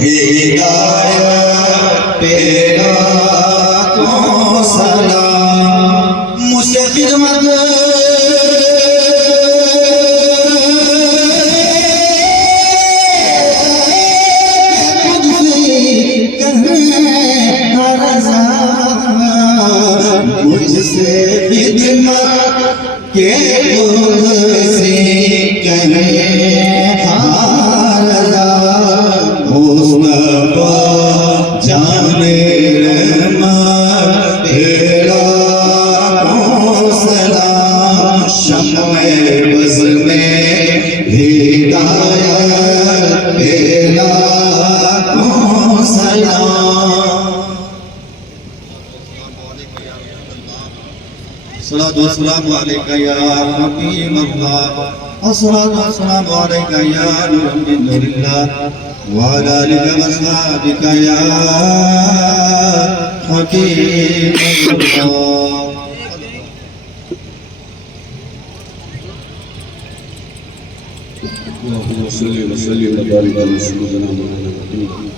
हिदायत तेरा को सलाम मुझसे खिदमत मुझसे खिदमत के से कहे हारदा मुस्तफा जाने रहमत तेरा को सलाम शम्मे बज़ में हिदायत तेरा को सलाम अस्सलातु वस्सलामु अलैका या हबीब अल्लाह अस्सलातु वस्सलामु अलैका या नूरन मिन नूरिल्लाह व अला आलिका व असहाबिका या हबीब अल्लाह اللهم صل وسلم وبارك على سيدنا محمد